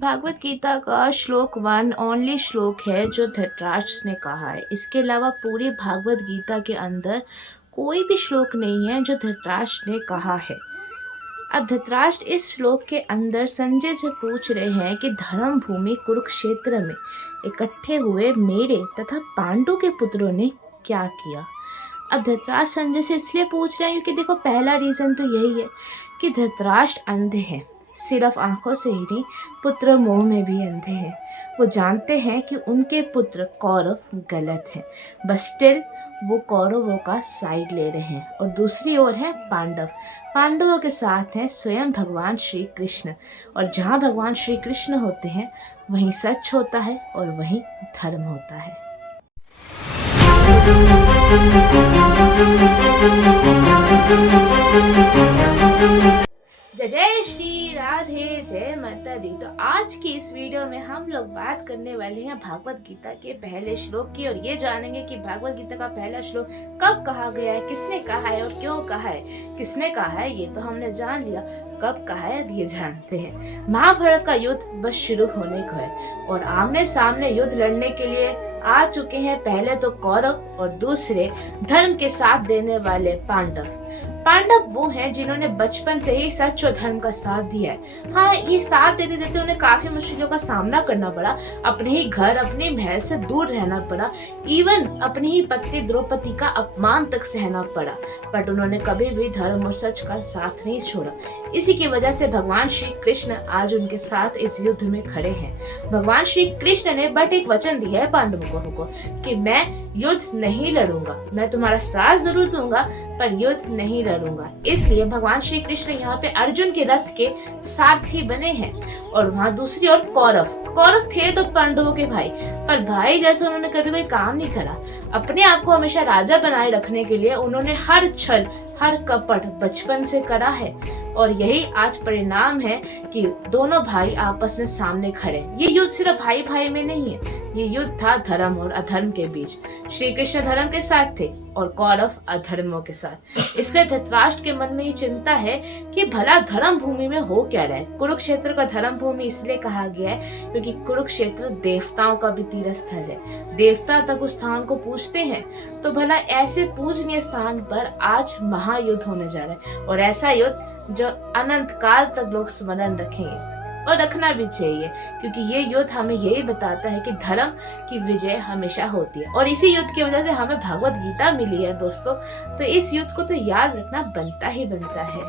भागवत गीता का श्लोक 1 ओनली श्लोक है जो धृतराष्ट्र ने कहा है। इसके अलावा पूरी भागवत गीता के अंदर कोई भी श्लोक नहीं है जो धृतराष्ट्र ने कहा है। अब धृतराष्ट्र इस श्लोक के अंदर संजय से पूछ रहे हैं कि धर्म भूमि कुरुक्षेत्र में इकट्ठे हुए मेरे तथा पांडु के पुत्रों ने क्या किया। अब धृतराष्ट्र संजय से इसलिए पूछ रहे हैं क्योंकि देखो, पहला रीज़न तो यही है कि धृतराष्ट्र अंधे हैं, सिर्फ आंखों से ही नहीं, पुत्र मोह में भी अंधे हैं। वो जानते हैं कि उनके पुत्र कौरव गलत हैं, बस स्टिल वो कौरवों का साइड ले रहे हैं। और दूसरी ओर है पांडव, पांडवों के साथ हैं स्वयं भगवान श्री कृष्ण। और जहाँ भगवान श्री कृष्ण होते हैं वहीं सच होता है और वहीं धर्म होता है। जय जय श्री राधे, जय माता दी। तो आज की इस वीडियो में हम लोग बात करने वाले हैं भागवत गीता के पहले श्लोक की, और ये जानेंगे कि भागवत गीता का पहला श्लोक कब कहा गया है, किसने कहा है और क्यों कहा है। किसने कहा है ये तो हमने जान लिया, कब कहा है अब ये जानते हैं। महाभारत का युद्ध बस शुरू होने को है और आमने सामने युद्ध लड़ने के लिए आ चुके हैं पहले तो कौरव और दूसरे धर्म के साथ देने वाले पांडव। पांडव वो हैं जिन्होंने बचपन से ही सच और धर्म का साथ दिया है। हाँ, ये साथ देते देते उन्हें काफी मुश्किलों का सामना करना पड़ा, अपने ही घर अपने महल से दूर रहना पड़ा, इवन अपनी ही पत्नी द्रौपदी का अपमान तक सहना पड़ा, बट उन्होंने कभी भी धर्म और सच का साथ नहीं छोड़ा। इसी की वजह से भगवान श्री कृष्ण आज उनके साथ इस युद्ध में खड़े हैं। भगवान श्री कृष्ण ने बट एक वचन दिया है पांडवों को कि मैं युद्ध नहीं लड़ूंगा, मैं तुम्हारा साथ जरूर दूंगा पर युद्ध नहीं लड़ूंगा। इसलिए भगवान श्री कृष्ण यहाँ पे अर्जुन के रथ के सारथी बने हैं। और वहाँ दूसरी ओर कौरव थे तो पांडवों के भाई, पर भाई जैसे उन्होंने कभी कोई काम नहीं करा। अपने आप को हमेशा राजा बनाए रखने के लिए उन्होंने हर छल हर कपट बचपन से करा है, और यही आज परिणाम है कि दोनों भाई आपस में सामने खड़े। ये युद्ध सिर्फ भाई भाई में नहीं है, ये युद्ध था धर्म और अधर्म के बीच। श्री कृष्ण धर्म के साथ थे और कौरव अधर्मों के साथ। इसलिए धृतराष्ट्र के मन में ये चिंता है कि भला धर्म भूमि में हो क्या रहा है। कुरुक्षेत्र का धर्म भूमि इसलिए कहा गया है क्योंकि कुरुक्षेत्र देवताओं का भी तीर्थ स्थल है, देवता तक उस स्थान को पूजते हैं। तो भला ऐसे पूजनीय स्थान पर आज महायुद्ध होने जा रहा है, और ऐसा युद्ध जो अनंत काल तक लोग स्मरण रखेंगे और रखना भी चाहिए, क्योंकि ये युद्ध हमें यही बताता है कि धर्म की विजय हमेशा होती है। और इसी युद्ध की वजह से हमें भागवत गीता मिली है दोस्तों, तो इस युद्ध को तो याद रखना बनता ही बनता है।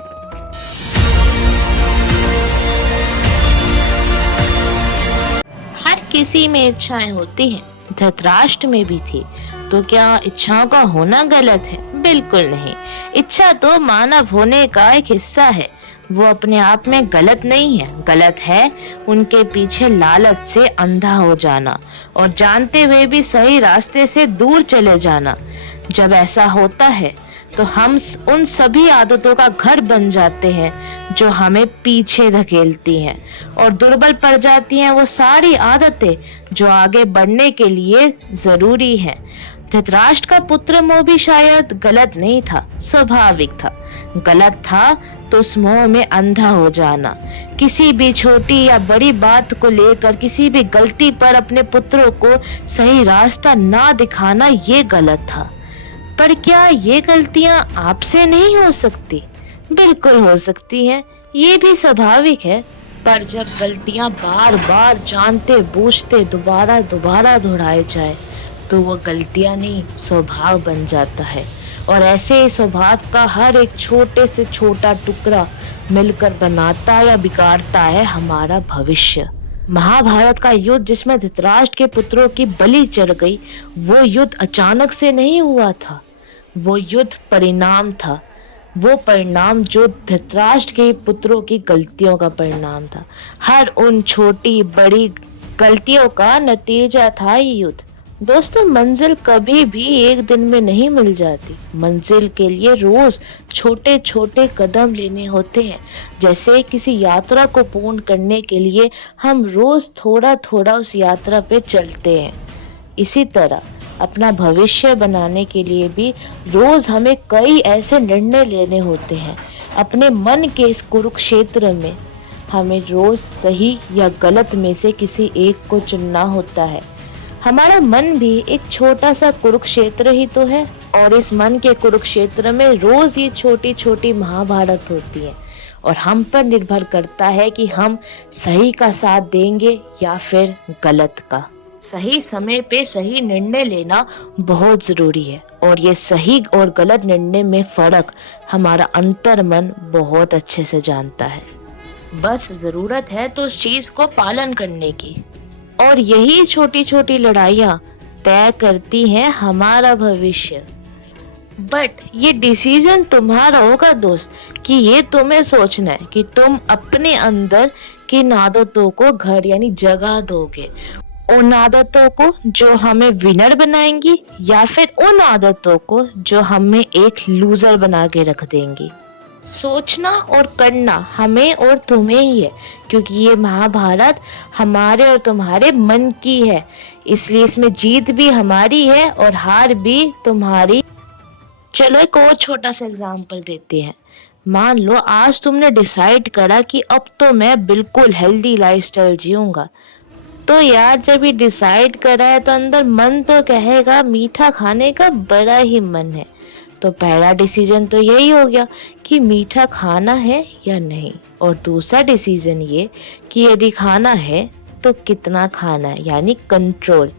हर किसी में इच्छाएं होती हैं, धृतराष्ट्र में भी थी। तो क्या इच्छाओं का होना गलत है? बिल्कुल नहीं। इच्छा तो मानव होने का एक हिस्सा है, वो अपने आप में गलत नहीं है। गलत है उनके पीछे लालच से अंधा हो जाना और जानते हुए भी सही रास्ते से दूर चले जाना। जब ऐसा होता है तो हम उन सभी आदतों का घर बन जाते हैं जो हमें पीछे धकेलती हैं, और दुर्बल पड़ जाती हैं वो सारी आदतें जो आगे बढ़ने के लिए जरूरी हैं। धृतराष्ट्र का पुत्र मोह भी शायद गलत नहीं था, स्वाभाविक था। गलत था तो उस मोह में अंधा हो जाना, किसी भी छोटी या बड़ी बात को लेकर किसी भी गलती पर अपने पुत्रों को सही रास्ता ना दिखाना, ये गलत था। पर क्या ये गलतियां आपसे नहीं हो सकती? बिल्कुल हो सकती हैं, ये भी स्वाभाविक है। पर जब गलतियां बार बार जानते बूझते दोबारा दोहराए जाए तो वो गलतियां नहीं, स्वभाव बन जाता है। और ऐसे स्वभाव का हर एक छोटे से छोटा टुकड़ा मिलकर बनाता या बिगाड़ता है हमारा भविष्य। महाभारत का युद्ध जिसमें धृतराष्ट्र के पुत्रों की बलि चढ़ गई, वो युद्ध अचानक से नहीं हुआ था, वो युद्ध परिणाम था। वो परिणाम जो धृतराष्ट्र के पुत्रों की गलतियों का परिणाम था। हर उन छोटी बड़ी गलतियों का नतीजा था ये युद्ध। दोस्तों, मंजिल कभी भी एक दिन में नहीं मिल जाती। मंजिल के लिए रोज छोटे छोटे कदम लेने होते हैं। जैसे किसी यात्रा को पूर्ण करने के लिए हम रोज थोड़ा थोड़ा उस यात्रा पे चलते हैं, इसी तरह अपना भविष्य बनाने के लिए भी रोज हमें कई ऐसे निर्णय लेने होते हैं। अपने मन के इस कुरुक्षेत्र में हमें रोज सही या गलत में से किसी एक को चुनना होता है। हमारा मन भी एक छोटा सा कुरुक्षेत्र ही तो है, और इस मन के कुरुक्षेत्र में रोज ये छोटी छोटी महाभारत होती है, और हम पर निर्भर करता है कि हम सही का साथ देंगे या फिर गलत का। सही समय पे सही निर्णय लेना बहुत जरूरी है, और ये सही और गलत निर्णय में फर्क हमारा अंतर मन बहुत अच्छे से जानता है। बस जरूरत है तो उस चीज को पालन करने की, और यही छोटी छोटी लड़ाइयाँ तय करती हैं हमारा भविष्य। बट ये डिसीजन तुम्हारा होगा दोस्त, कि ये तुम्हें सोचना है कि तुम अपने अंदर किन आदतों को घर यानी जगह दोगे, उन आदतों को जो हमें विनर बनाएंगी या फिर उन आदतों को जो हमें एक लूजर बना के रख देंगी। सोचना और करना हमें और तुम्हें ही है, क्योंकि ये महाभारत हमारे और तुम्हारे मन की है, इसलिए इसमें जीत भी हमारी है और हार भी तुम्हारी। चलो एक और छोटा सा एग्जाम्पल देते हैं। मान लो आज तुमने डिसाइड करा कि अब तो मैं बिल्कुल हेल्दी लाइफस्टाइल जीऊंगा, तो यार जब ये डिसाइड करा है तो अंदर मन तो कहेगा मीठा खाने का बड़ा ही मन है। तो पहला डिसीजन तो यही हो गया कि मीठा खाना है या नहीं, और दूसरा डिसीजन ये कि यदि खाना है तो कितना खाना है यानी कंट्रोल।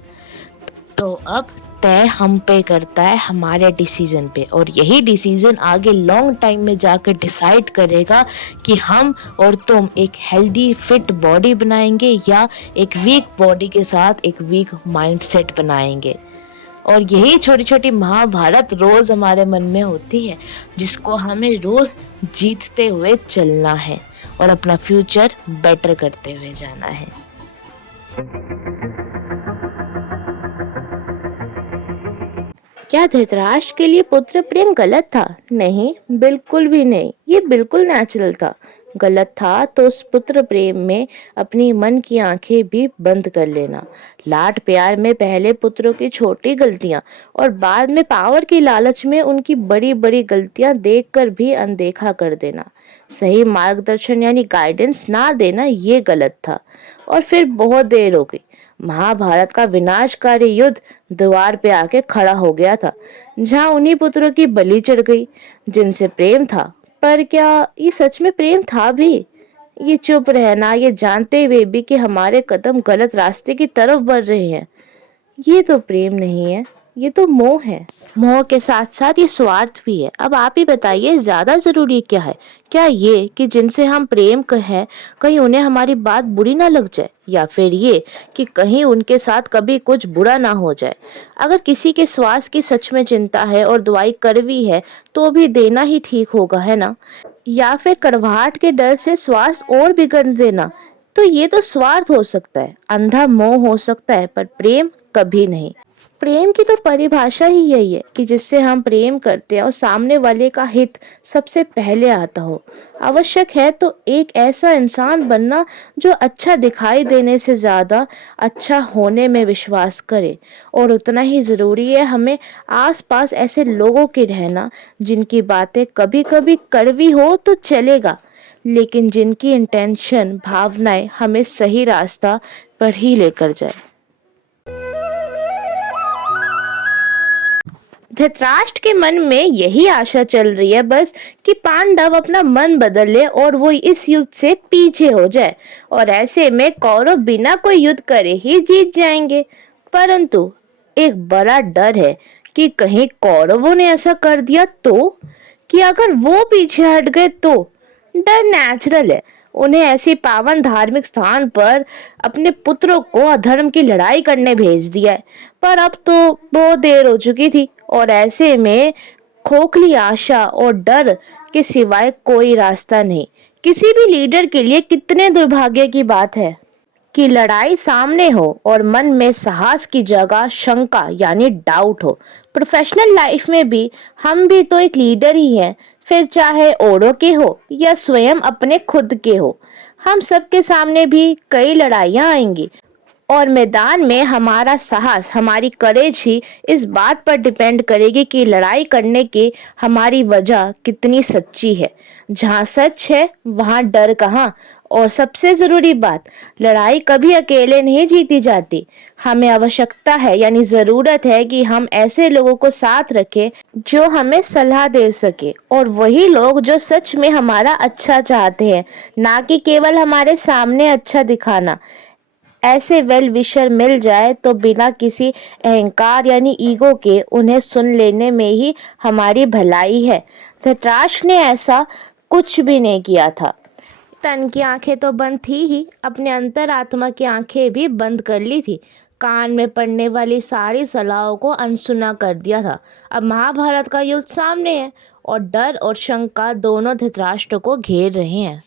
तो अब तय हम पे करता है हमारे डिसीजन पे, और यही डिसीजन आगे लॉन्ग टाइम में जाकर डिसाइड करेगा कि हम और तुम एक हेल्दी फिट बॉडी बनाएंगे या एक वीक बॉडी के साथ एक वीक माइंडसेट बनाएंगे। और यही छोटी छोटी महाभारत रोज हमारे मन में होती है, जिसको हमें रोज जीतते हुए चलना है और अपना फ्यूचर बेटर करते हुए जाना है। क्या धृतराष्ट्र के लिए पुत्र प्रेम गलत था? नहीं, बिल्कुल भी नहीं, ये बिल्कुल नेचुरल था। गलत था तो उस पुत्र प्रेम में अपनी मन की आंखें भी बंद कर लेना, लाड प्यार में पहले पुत्रों की छोटी गलतियां और बाद में पावर की लालच में उनकी बड़ी बड़ी गलतियां देखकर भी अनदेखा कर देना, सही मार्गदर्शन यानी गाइडेंस ना देना, ये गलत था। और फिर बहुत देर हो गई, महाभारत का विनाशकारी युद्ध द्वार पे आके खड़ा हो गया था, जहाँ उन्हीं पुत्रों की बलि चढ़ गई जिनसे प्रेम था। पर क्या ये सच में प्रेम था भी? ये चुप रहना, ये जानते हुए भी कि हमारे कदम गलत रास्ते की तरफ बढ़ रहे हैं, ये तो प्रेम नहीं है, ये तो मोह है। मोह के साथ साथ ये स्वार्थ भी है। अब आप ही बताइए ज्यादा जरूरी क्या है? क्या ये कि जिनसे हम प्रेम है कहीं उन्हें हमारी बात बुरी ना लग जाए, या फिर ये कि कहीं उनके साथ कभी कुछ बुरा ना हो जाए? अगर किसी के स्वास्थ्य की सच में चिंता है और दवाई कड़वी है तो भी देना ही ठीक होगा, है ना? या फिर कड़वाहट के डर से स्वास्थ्य और बिगड़ देना? तो ये तो स्वार्थ हो सकता है, अंधा मोह हो सकता है, पर प्रेम कभी नहीं। प्रेम की तो परिभाषा ही यही है कि जिससे हम प्रेम करते हैं और सामने वाले का हित सबसे पहले आता हो। आवश्यक है तो एक ऐसा इंसान बनना जो अच्छा दिखाई देने से ज्यादा अच्छा होने में विश्वास करे, और उतना ही जरूरी है हमें आसपास ऐसे लोगों के रहना जिनकी बातें कभी कभी कड़वी हो तो चलेगा, लेकिन जिनकी इंटेंशन भावनाएं हमें सही रास्ता पर ही लेकर जाए। धृतराष्ट्र के मन में यही आशा चल रही है बस कि पांडव अपना मन बदल ले और वो इस युद्ध से पीछे हो जाए, और ऐसे में कौरव बिना कोई युद्ध करे ही जीत जाएंगे। परंतु एक बड़ा डर है कि कहीं कौरवों ने ऐसा कर दिया तो, कि अगर वो पीछे हट गए तो। डर नेचुरल है, उन्हें ऐसी पावन धार्मिक स्थान पर अपने पुत्रों को अधर्म की लड़ाई करने भेज दिया है, पर अब तो बहुत देर हो चुकी थी, और ऐसे में खोखली आशा और डर के सिवाय कोई रास्ता नहीं। किसी भी लीडर के लिए कितने दुर्भाग्य की बात है कि लड़ाई सामने हो और मन में साहस की जगह शंका यानी डाउट हो। प्रोफेशनल लाइफ में भी हम भी तो एक लीडर ही हैं, फिर चाहे औरों के हो या स्वयं अपने खुद के हो, हम सबके सामने भी कई लड़ाइयाँ आएंगी, और मैदान में हमारा साहस, हमारी करेज ही इस बात पर डिपेंड करेगी कि लड़ाई करने की हमारी वजह कितनी सच्ची है। जहाँ सच है वहाँ डर कहाँ, और सबसे ज़रूरी बात, लड़ाई कभी अकेले नहीं जीती जाती। हमें आवश्यकता है यानी ज़रूरत है कि हम ऐसे लोगों को साथ रखें जो हमें सलाह दे सके, और वही लोग जो सच में हमारा अच्छा चाहते हैं, ना कि केवल हमारे सामने अच्छा दिखाना। ऐसे वेल विशर मिल जाए तो बिना किसी अहंकार यानी ईगो के उन्हें सुन लेने में ही हमारी भलाई है। धृतराष्ट्र ने ऐसा कुछ भी नहीं किया था। तन की आंखें तो बंद थी ही, अपने अंतरात्मा की आंखें भी बंद कर ली थी। कान में पड़ने वाली सारी सलाहों को अनसुना कर दिया था। अब महाभारत का युद्ध सामने है और डर और शंका दोनों धृतराष्ट्र को घेर रहे हैं।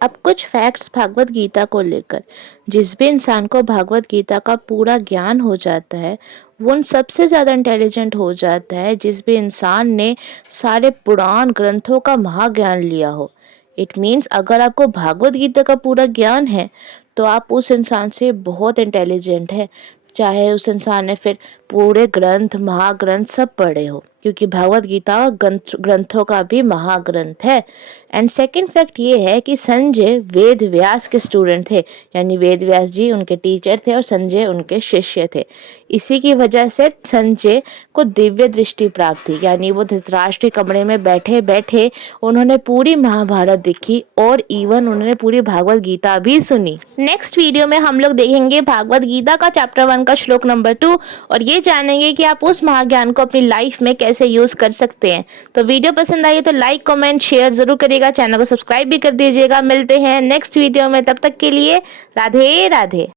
अब कुछ फैक्ट्स भागवत गीता को लेकर। जिस भी इंसान को भागवत गीता का पूरा ज्ञान हो जाता है वो उन सबसे ज़्यादा इंटेलिजेंट हो जाता है जिस भी इंसान ने सारे पुराण ग्रंथों का महाज्ञान लिया हो। इट मीन्स अगर आपको भागवत गीता का पूरा ज्ञान है तो आप उस इंसान से बहुत इंटेलिजेंट है, चाहे उस इंसान ने फिर पूरे ग्रंथ महाग्रंथ सब पढ़े हो, क्योंकि भागवत गीता ग्रंथों का भी महाग्रंथ है। एंड सेकंड फैक्ट ये है कि संजय वेद व्यास के स्टूडेंट थे, यानी वेद व्यास जी उनके टीचर थे और संजय उनके शिष्य थे। इसी की वजह से संजय को दिव्य दृष्टि प्राप्त थी, यानी वो धृतराष्ट्र के कमरे में बैठे बैठे उन्होंने पूरी महाभारत देखी और इवन उन्होंने पूरी भागवत गीता भी सुनी। नेक्स्ट वीडियो में हम लोग देखेंगे भागवत गीता का चैप्टर 1 का श्लोक नंबर 2 और ये जानेंगे कि आप उस महाज्ञान को अपनी लाइफ में कैसे यूज कर सकते हैं। तो वीडियो पसंद आई तो लाइक कमेंट शेयर जरूर करिएगा, चैनल को सब्सक्राइब भी कर दीजिएगा। मिलते हैं नेक्स्ट वीडियो में, तब तक के लिए राधे राधे।